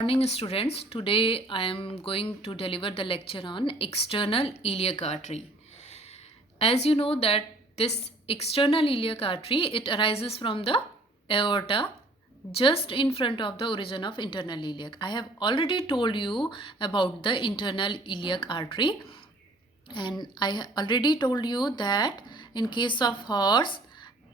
Morning students. Today I am going to deliver the lecture on external iliac artery. As you know that this external iliac artery, it arises from the aorta just in front of the origin of internal iliac. I have already told you about the internal iliac artery, and I already told you that in case of horse,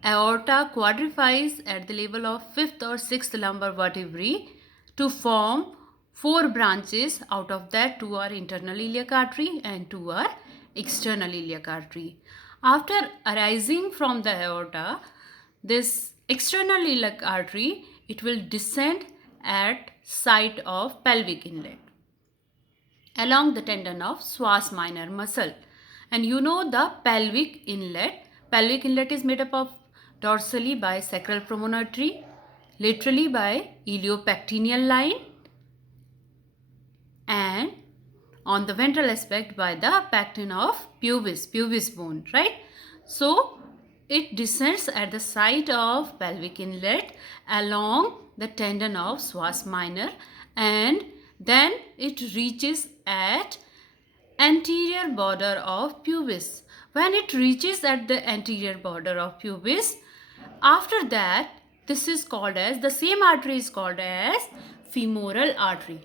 aorta quadrifies at the level of fifth or sixth lumbar vertebrae to form four branches. Out of that, two are internal iliac artery and two are external iliac artery. After arising from the aorta, this external iliac artery, it will descend at site of pelvic inlet along the tendon of psoas minor muscle. And you know the pelvic inlet. Pelvic inlet is made up of dorsally by sacral promontory, laterally by iliopectineal line, and on the ventral aspect by the pecten of pubis bone, right? So it descends at the site of pelvic inlet along the tendon of psoas minor, and then it reaches at anterior border of pubis. When it reaches at the anterior border of pubis, after that, this is called as, the same artery is called as femoral artery.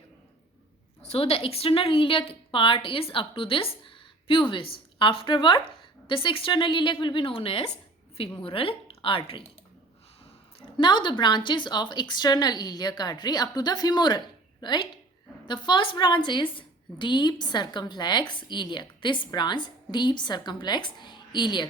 So the external iliac part is up to this pubis. Afterward, this external iliac will be known as femoral artery. Now the branches of external iliac artery up to the femoral, right? The first branch is deep circumflex iliac. This branch, deep circumflex iliac,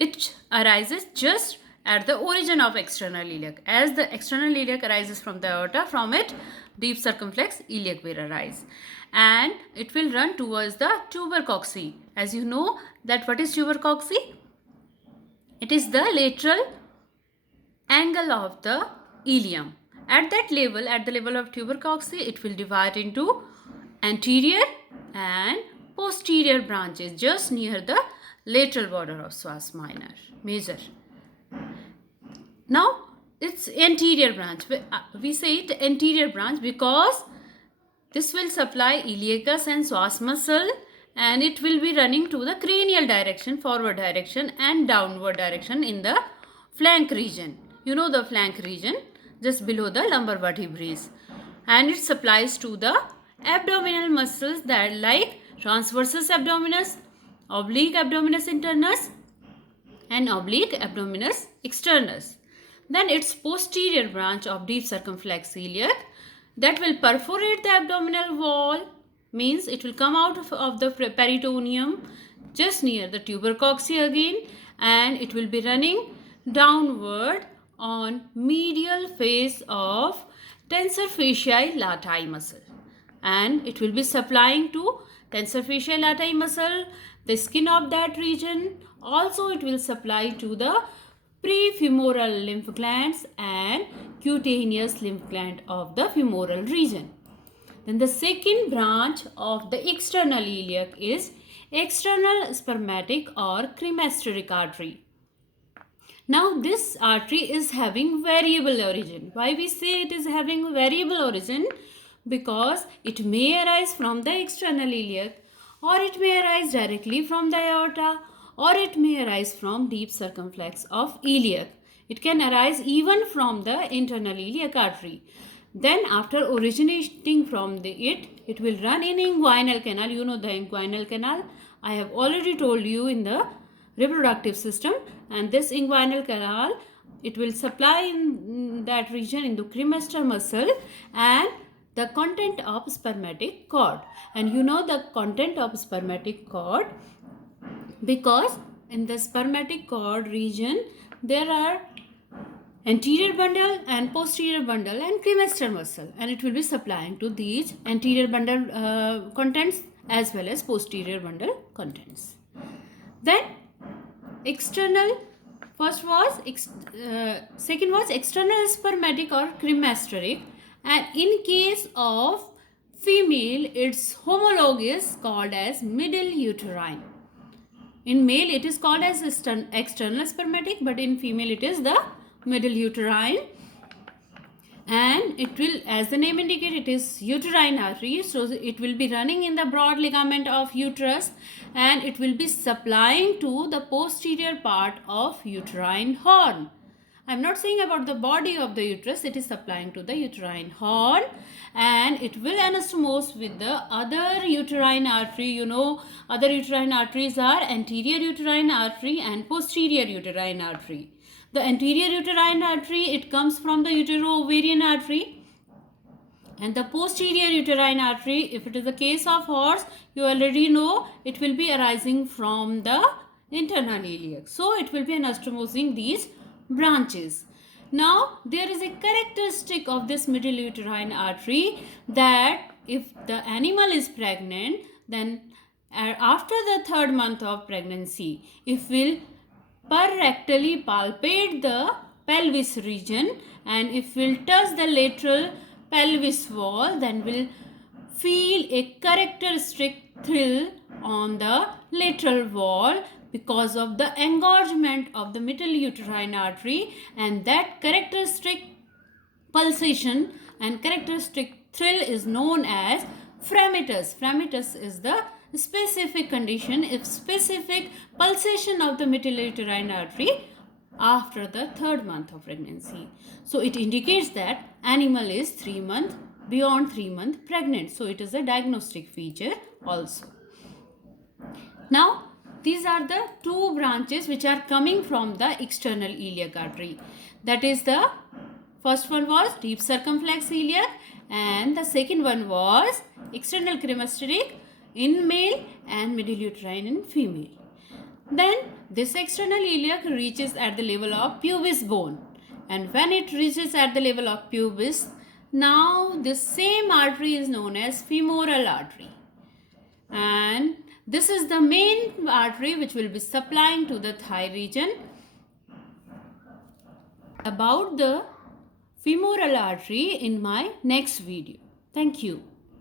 it arises just at the origin of external iliac. As the external iliac arises from the aorta, from it deep circumflex iliac will arise, and it will run towards the tuber cocci. As you know that what is tuber cocci? It is the lateral angle of the ilium. At that level, at the level of tuber cocci, it will divide into anterior and posterior branches just near the lateral border of psoas minor major. Now it's anterior branch. We say it anterior branch because this will supply iliacus and psoas muscle, and it will be running to the cranial direction, forward direction and downward direction in the flank region. You know the flank region just below the lumbar vertebrae, and it supplies to the abdominal muscles that like transversus abdominis, oblique abdominis internus and oblique abdominis externus. Then its posterior branch of deep circumflex iliac that will perforate the abdominal wall, means it will come out of the peritoneum just near the tuber cocci again, and it will be running downward on medial face of tensor fasciae latae muscle, and it will be supplying to tensor fasciae latae muscle, the skin of that region. Also it will supply to the prefemoral lymph glands and cutaneous lymph gland of the femoral region. Then the second branch of the external iliac is external spermatic or cremasteric artery. Now this artery is having variable origin. Why we say it is having variable origin? Because it may arise from the external iliac, or it may arise directly from the aorta, or it may arise from deep circumflex of iliac. It can arise even from the internal iliac artery. Then after originating from it will run in inguinal canal. You know the inguinal canal. I have already told you in the reproductive system, and this inguinal canal, it will supply in that region into cremaster muscle and the content of spermatic cord. And you know the content of spermatic cord because in the spermatic cord region there are anterior bundle and posterior bundle and cremaster muscle, and it will be supplying to these anterior bundle contents as well as posterior bundle contents. Then external, second was external spermatic or cremasteric, and in case of female its homologue is called as middle uterine. In male it is called as external spermatic, but in female it is the middle uterine. and it will, as the name indicates, it is uterine artery, so it will be running in the broad ligament of uterus, and it will be supplying to the posterior part of uterine horn. I'm not saying about the body of the uterus, it is supplying to the uterine horn, and it will anastomose with the other uterine artery. You know, other uterine arteries are anterior uterine artery and posterior uterine artery. The anterior uterine artery, it comes from the utero-ovarian artery, and the posterior uterine artery, if it is a case of horse, you already know it will be arising from the internal iliac. So it will be anastomosing these branches. Now there is a characteristic of this middle uterine artery that if the animal is pregnant, then after the 3rd month of pregnancy, it will perrectally palpate the pelvis region, and if will touch the lateral pelvis wall, then will feel a characteristic thrill on the lateral wall because of the engorgement of the middle uterine artery, and that characteristic pulsation and characteristic thrill is known as fremitus. Fremitus is the specific condition, if specific pulsation of the middle uterine artery after the 3rd month of pregnancy. So it indicates that animal is beyond 3 months pregnant. So it is a diagnostic feature also. Now these are the 2 branches which are coming from the external iliac artery. That is, the first one was deep circumflex iliac, and the second one was external cremasteric in male and middle uterine in female. Then this external iliac reaches at the level of pubis bone, and when it reaches at the level of pubis, now this same artery is known as femoral artery, and this is the main artery which will be supplying to the thigh region. About the femoral artery in my next video. Thank you.